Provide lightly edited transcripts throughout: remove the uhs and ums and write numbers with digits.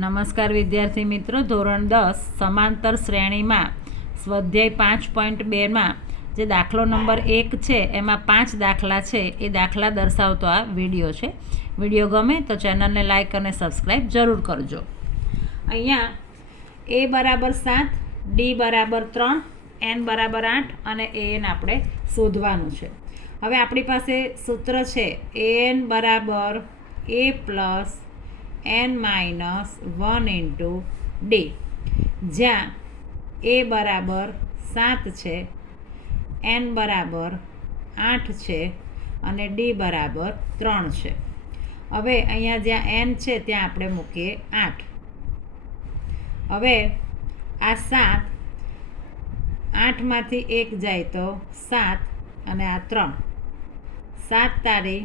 નમસ્કાર વિદ્યાર્થી મિત્રો, ધોરણ 10 સમાંતર શ્રેણીમાં સ્વાધ્યાય 5.2માં જે દાખલો નંબર 1 છે એમાં 5 દાખલા છે એ દાખલા દર્શાવતો આ વિડીયો છે. વિડીયો ગમે તો ચેનલને લાઇક અને સબસ્ક્રાઈબ જરૂર કરજો. અહીંયા a બરાબર 7, d બરાબર 3, n બરાબર 8 અને an આપણે શોધવાનું છે. હવે આપણી પાસે સૂત્ર છે an બરાબર a plus n minus 1 into D, જ્યાં a બરાબર 7 છે, n બરાબર 8 છે અને d બરાબર 3 છે. હવે અહીંયા જ્યાં n છે ત્યાં આપણે મૂકીએ 8. હવે આ 7, 8માંથી 1 જાય તો 7 અને આ 3, 7 તારી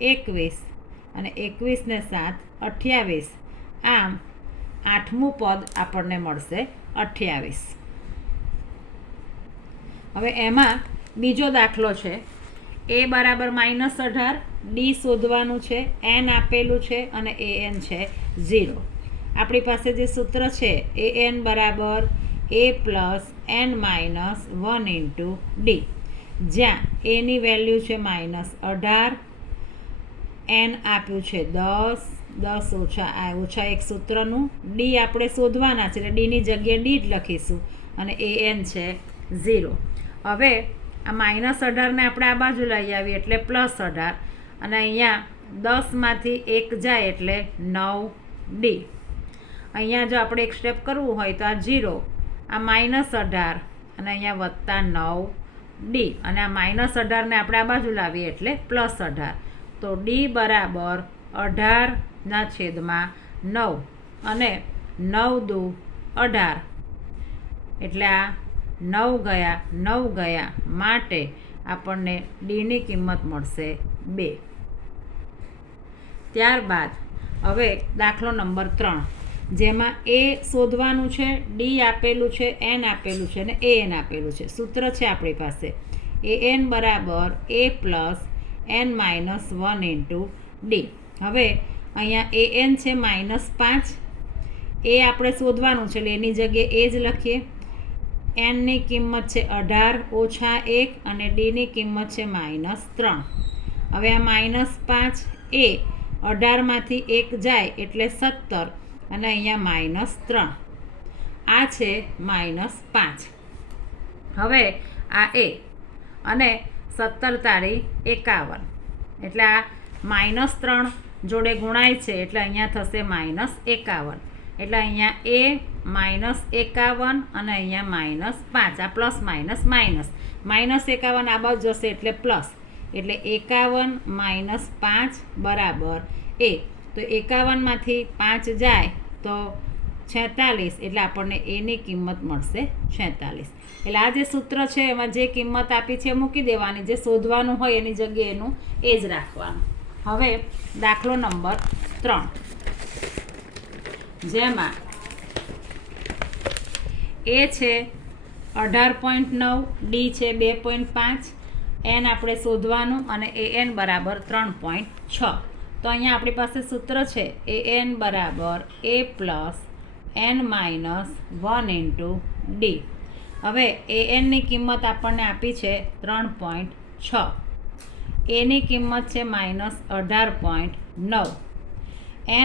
21 અને 21 ને 7 28. આમ 8મું પદ આપણને મળશે 28. હવે એમાં બીજો દાખલો છે a બરાબર -18, d શોધવાનું છે, n આપેલું છે અને an છે 0. આપણી પાસે જે સૂત્ર છે an બરાબર a plus n minus 1 into D, જ્યાં એની વેલ્યુ છે -18, n આપ્યું છે 10 ઓછા 1 સૂત્રનું, ડી આપણે શોધવાના છે એટલે ડીની જગ્યાએ ડી જ લખીશું અને an છે 0. હવે આ -18ને આપણે આ બાજુ લઈ આવીએ એટલે +18 અને અહીંયા 10માંથી 1 જાય એટલે 9d. અહીંયા જો આપણે એક સ્ટેપ કરવું હોય તો આ 0, આ -18 અને અહીંયા વત્તા 9d અને આ -18ને આપણે આ બાજુ લાવીએ એટલે +18. તો d બરાબર 18/9 અને 9 દુ 18 એટલે આ 9 ગયા માટે આપણને ડીની કિંમત મળશે 2. ત્યારબાદ હવે દાખલો નંબર 3, જેમાં a શોધવાનું છે, d આપેલું છે, n આપેલું છે અને an આપેલું છે. સૂત્ર છે આપણી પાસે an બરાબર a plus n minus 1 into D. હવે અહીંયા an છે -5, એ આપણે શોધવાનું છે એટલે એની જગ્યાએ એ જ લખીએ. nની કિંમત છે 18 ઓછા 1 અને ડીની કિંમત છે -3. હવે આ -5 એ 18માંથી 1 જાય એટલે 17 અને અહીંયા -3, આ છે -5. હવે આ a અને 17 તારી 51 એટલે આ -3 જોડે ગુણાય છે એટલે અહીંયા થશે -51. એટલે અહીંયા a -51 અને અહીંયા -5, આ પ્લસ માઇનસ માઇનસ, -51 આ બાજુ જશે એટલે પ્લસ, એટલે 51 - 5 બરાબર a. તો 51માંથી 5 જાય તો 46 એટલે આપણને એની કિંમત મળશે 46. એટલે આ જે સૂત્ર છે એમાં જે કિંમત આપી છે મૂકી દેવાની, જે શોધવાનું હોય એની જગ્યાએ એનું એ જ રાખવાનું. હવે દાખલો નંબર 3, જેમાં a છે 18.9, d છે 2.5, n આપણે શોધવાનું અને an બરાબર 3.6. તો અહીંયા આપણી પાસે સૂત્ર છે an બરાબર a plus n minus 1 into D. હવે anની કિંમત આપણને આપી છે 3.6, એની કિંમત છે -18.9,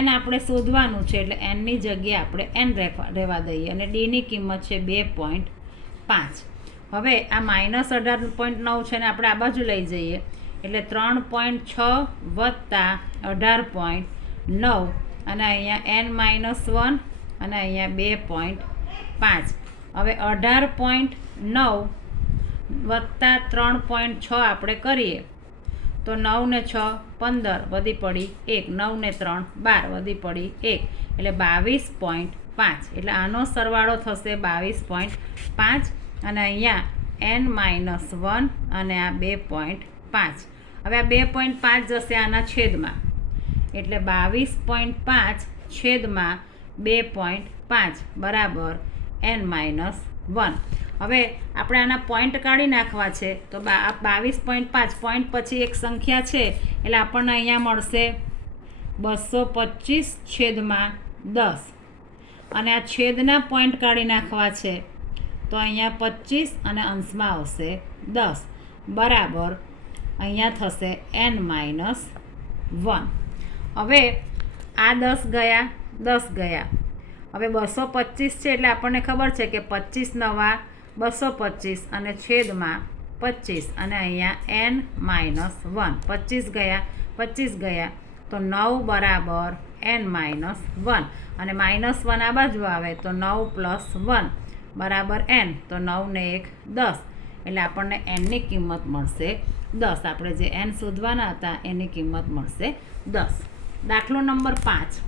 n આપણે શોધવાનું છે એટલે nની જગ્યાએ આપણે n રહેવા દઈએ અને ડીની કિંમત છે 2.5. હવે આ -18.9 છે ને આપણે આ બાજુ લઈ જઈએ એટલે 3.6 વત્તા 18.9 અને અહીંયા n-1 અને અહીંયા 2.5. હવે 18.9 વત્તા 3.6 આપણે કરીએ તો 9 ને 6 15 વધી પડી 1, 9 ને 3 12 વધી પડી 1 એટલે 22.5. એટલે આનો સરવાળો થશે 22.5 અને અહીંયા n-1 અને આ 2.5. હવે આ 2.5 જશે આના છેદમાં એટલે 22.5 છેદમાં 2.5 બરાબર n-1. હવે આપણે આના પોઈન્ટ કાઢી નાખવા છે તો 22.5 પોઈન્ટ પછી એક સંખ્યા છે એટલે આપણને અહીંયા મળશે 225/10 અને આ છેદના પોઈન્ટ કાઢી નાખવા છે તો અહીંયા 25 અને અંશમાં આવશે 10 બરાબર અહીંયા થશે n-1. હવે આ 10 ગયા 10 ગયા. હવે 225 છે એટલે આપણને ખબર છે કે 25 નવા 225 અને છેદમાં 25 અને અહીંયા n-1. 25 ગયા 25 ગયા તો 9 બરાબર n-1 અને -1 આ બાજુ આવે તો 9 + 1 બરાબર n. તો 9 ને 1 10 એટલે આપણને nની કિંમત મળશે 10. આપણે જે n શોધવાના હતા એની કિંમત મળશે 10. દાખલો નંબર 5.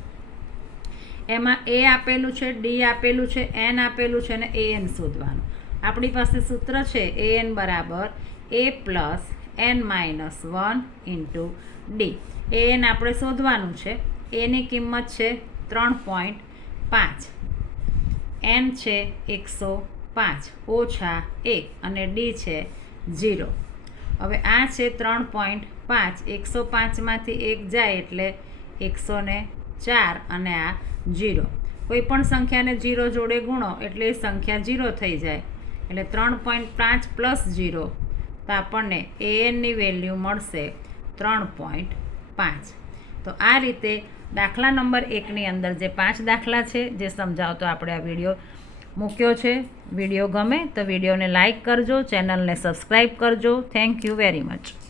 એમાં a આપેલું છે, d આપેલું છે, n આપેલું છે અને an શોધવાનું. આપણી પાસે સૂત્ર છે an બરાબર a + n-1 × d. an આપણે શોધવાનું છે. એની કિંમત છે 3.5, n છે 105 ઓછા 1 અને d છે 0. હવે આ છે 3.5, 105માંથી 1 જાય એટલે 104 અને આ 0. કોઈ પણ સંખ્યાને 0 જોડે ગુણો એટલે એ સંખ્યા 0 થઈ જાય એટલે 3.5 + 0 તો આપણને anની વેલ્યુ મળશે 3.5. તો આ રીતે દાખલા નંબર 1ની અંદર જે 5 દાખલા છે જે સમજાવતો આપણે આ વિડીયો મૂક્યો છે. વિડીયો ગમે તો વિડીયોને લાઈક કરજો, ચેનલને સબસ્ક્રાઈબ કરજો. Thank you very much.